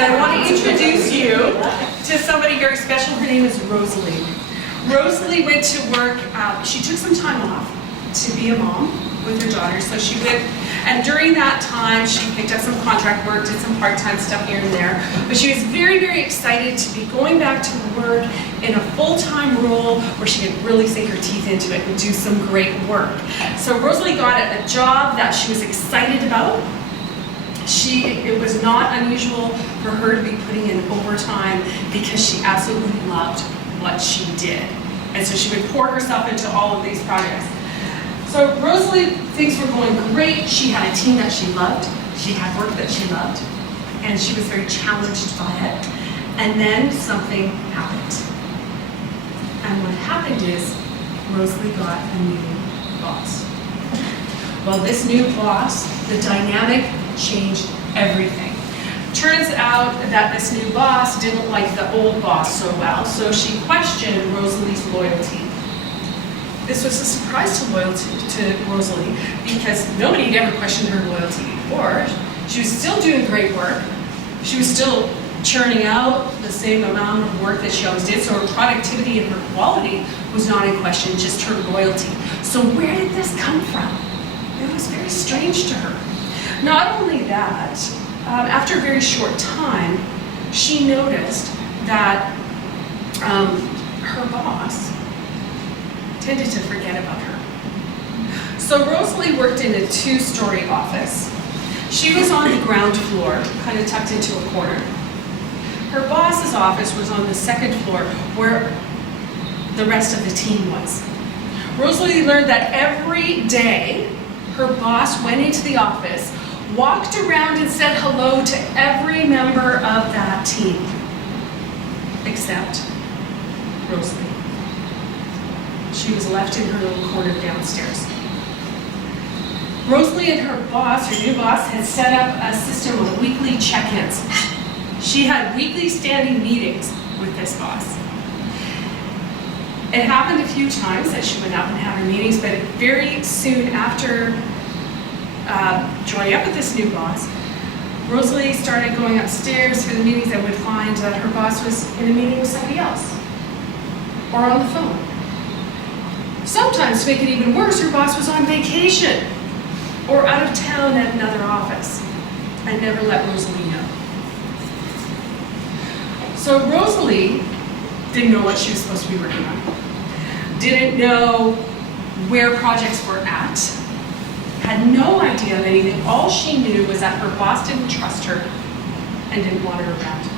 So I want to introduce you to somebody very special. Her name is Rosalie. Rosalie went to work, she took some time off to be a mom with her daughter. So she went, and during that time, she picked up some contract work, did some part-time stuff here and there. But she was very, very excited to be going back to work in a full-time role where she could really sink her teeth into it and do some great work. So Rosalie got a job that she was excited about. It was not unusual for her to be putting in overtime because she absolutely loved what she did. And so she would pour herself into all of these projects. So Rosalie, things were going great. She had a team that she loved. She had work that she loved. And she was very challenged by it. And then something happened. And what happened is Rosalie got a new boss. Well, this new boss, the dynamic changed everything. Turns out that this new boss didn't like the old boss so well, so she questioned Rosalie's loyalty. This was a surprise to Rosalie because nobody had ever questioned her loyalty before. She was still doing great work. She was still churning out the same amount of work that she always did, so her productivity and her quality was not in question, just her loyalty. So where did this come from? It was very strange to her. Not only that, after a very short time, she noticed that her boss tended to forget about her. So Rosalie worked in a two-story office. She was on the ground floor, kind of tucked into a corner. Her boss's office was on the second floor, where the rest of the team was. Rosalie learned that every day, her boss went into the office, walked around and said hello to every member of that team, except Rosalie. She was left in her little corner downstairs. Rosalie and her boss, her new boss, had set up a system of weekly check-ins. She had weekly standing meetings with this boss. It happened a few times that she went up and had her meetings, but very soon after joining up with this new boss, Rosalie started going upstairs for the meetings and would find that her boss was in a meeting with somebody else or on the phone. Sometimes, to make it even worse, her boss was on vacation or out of town at another office and never let Rosalie know. So Rosalie didn't know what she was supposed to be working on, didn't know where projects were at, had no idea of anything. All she knew was that her boss didn't trust her and didn't want her around.